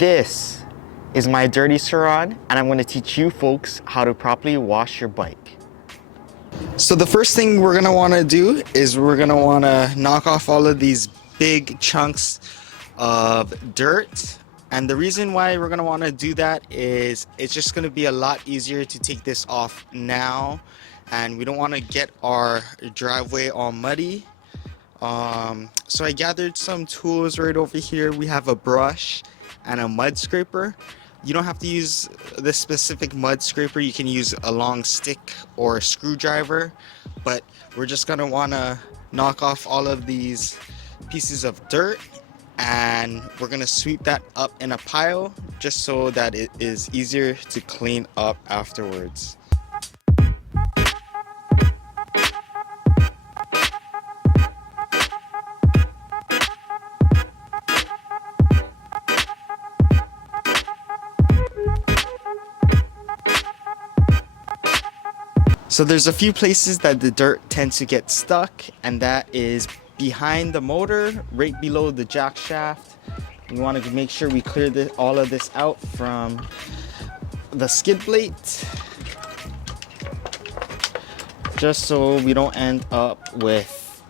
This is my dirty Surron, and I'm going to teach you folks how to properly wash your bike. So the first thing we're going to want to do is we're going to want to knock off all of these big chunks of dirt. And the reason why we're going to want to do that is it's just going to be a lot easier to take this off now, and we don't want to get our driveway all muddy. So I gathered some tools right over here. We have a brush and a mud scraper. You don't have to use this specific mud scraper. You can use a long stick or a screwdriver, but we're just gonna wanna knock off all of these pieces of dirt, and we're gonna sweep that up in a pile just so that it is easier to clean up afterwards. So there's a few places that the dirt tends to get stuck, and that is behind the motor, right below the jack shaft. We want to make sure we clear all of this out from the skid plate, just so we don't end up with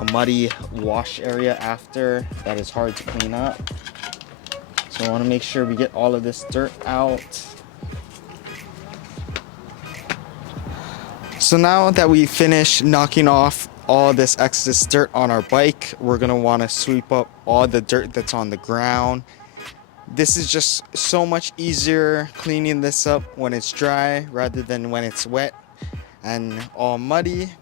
a muddy wash area after that is hard to clean up. So I want to make sure we get all of this dirt out. So now that we finished knocking off all this excess dirt on our bike, we're gonna want to sweep up all the dirt that's on the ground. This is just so much easier cleaning this up when it's dry rather than when it's wet and all muddy.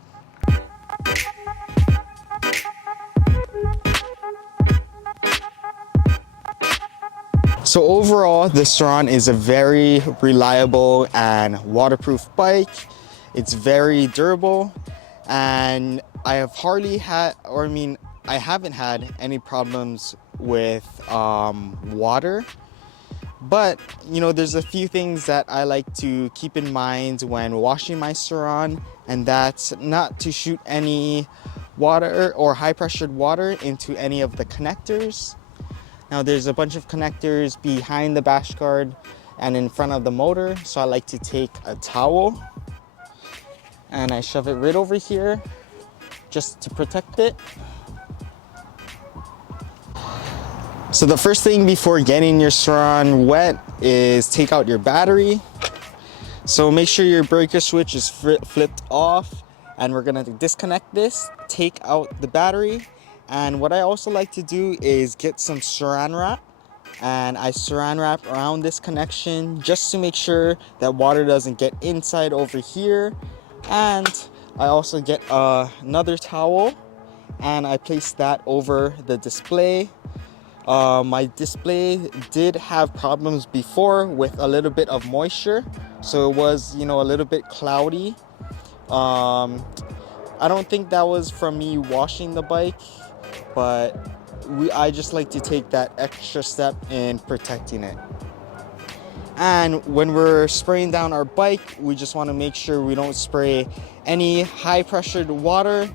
So overall, the Surron is a very reliable and waterproof bike. It's very durable, and I have hardly had, I haven't had any problems with water. But, there's a few things that I like to keep in mind when washing my Surron, and that's not to shoot any water or high pressured water into any of the connectors. Now, there's a bunch of connectors behind the bash guard and in front of the motor, so I like to take a towel and I shove it right over here just to protect it. So the first thing before getting your Surron wet is take out your battery. So make sure your breaker switch is flipped off, and we're gonna disconnect this, take out the battery. And what I also like to do is get some Surron wrap, and I Surron wrap around this connection just to make sure that water doesn't get inside over here. And I also get another towel, and I place that over the display. My display did have problems before with a little bit of moisture, so it was, a little bit cloudy. I don't think that was from me washing the bike, but I just like to take that extra step in protecting it. And when we're spraying down our bike, we just want to make sure we don't spray any high pressured water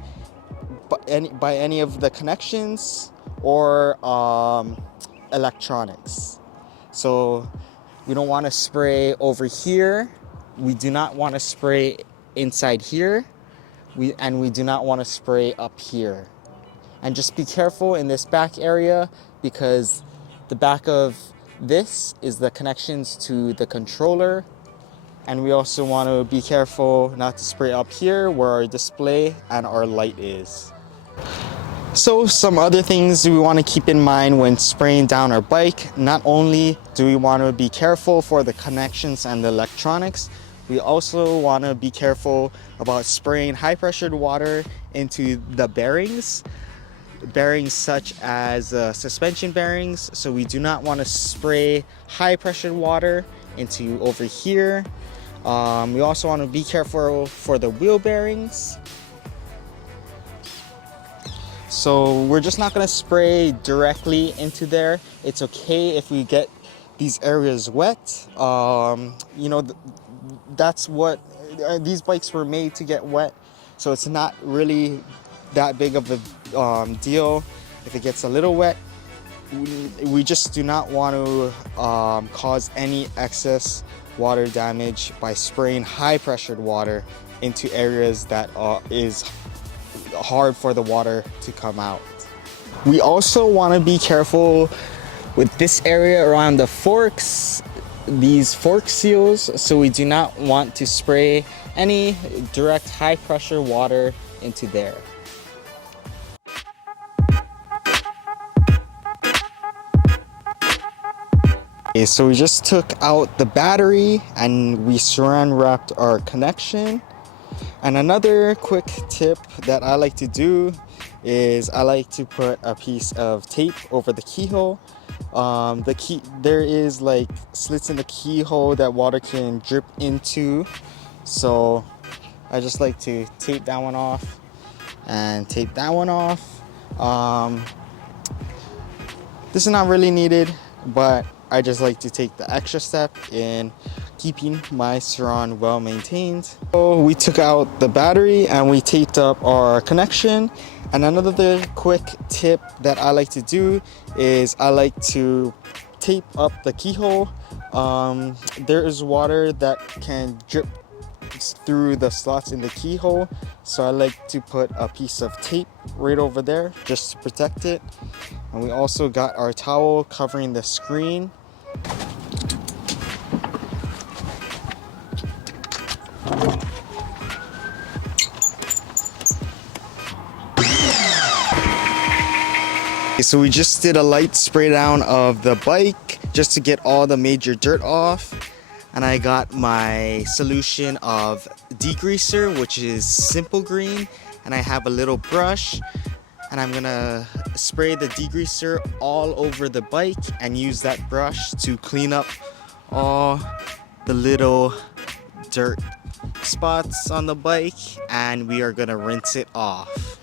by any of the connections or electronics. So we don't want to spray over here. We do not want to spray inside here. We do not want to spray up here. And just be careful in this back area, because the back of this is the connections to the controller, and we also want to be careful not to spray up here where our display and our light is. So some other things we want to keep in mind when spraying down our bike. Not only do we want to be careful for the connections and the electronics, we also want to be careful about spraying high pressured water into the bearings such as suspension bearings. So we do not want to spray high pressured water into over here. We also want to be careful for the wheel bearings. So we're just not going to spray directly into there. It's okay if we get these areas wet. That's what these bikes were made to get wet, so it's not really that big of a deal if it gets a little wet. we just do not want to cause any excess water damage by spraying high pressured water into areas that is hard for the water to come out. We also want to be careful with this area around the forks, these fork seals, so we do not want to spray any direct high pressure water into there. Okay, so we just took out the battery and we Surron wrapped our connection. And another quick tip that I like to do is I like to put a piece of tape over the keyhole. There is like slits in the keyhole that water can drip into, so I just like to tape that one off and tape that one off. This is not really needed, but I just like to take the extra step in keeping my Surron well maintained. So we took out the battery and we taped up our connection. And another quick tip that I like to do is I like to tape up the keyhole. There is water that can drip through the slots in the keyhole, so I like to put a piece of tape right over there just to protect it. And we also got our towel covering the screen. So we just did a light spray down of the bike just to get all the major dirt off. And I got my solution of degreaser, which is simple green. And I have a little brush. And I'm gonna spray the degreaser all over the bike and use that brush to clean up all the little dirt spots on the bike. And we are gonna rinse it off.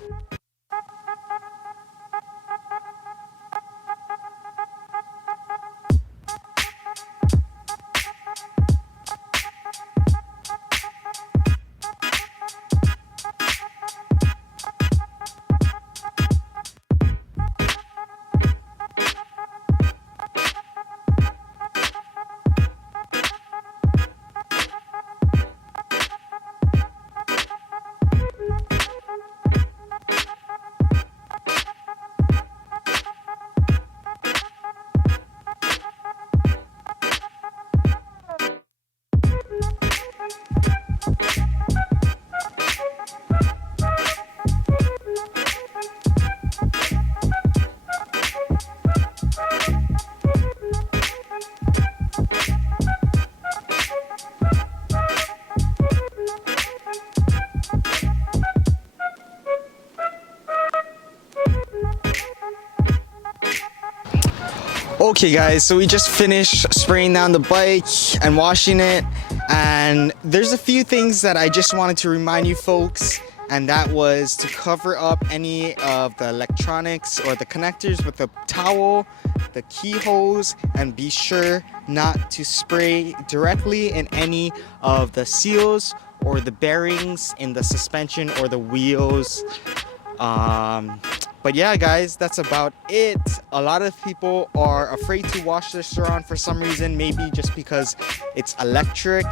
Okay guys, so we just finished spraying down the bike and washing it, and there's a few things that I just wanted to remind you folks, and that was to cover up any of the electronics or the connectors with a towel, the keyholes, and be sure not to spray directly in any of the seals or the bearings in the suspension or the wheels. But yeah guys, that's about it. A lot of people are afraid to wash their Surron for some reason, maybe just because it's electric.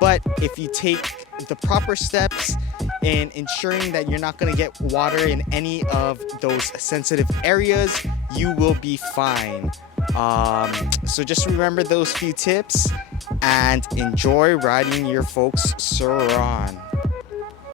But if you take the proper steps in ensuring that you're not going to get water in any of those sensitive areas, you will be fine. So just remember those few tips and enjoy riding your folks' Surron.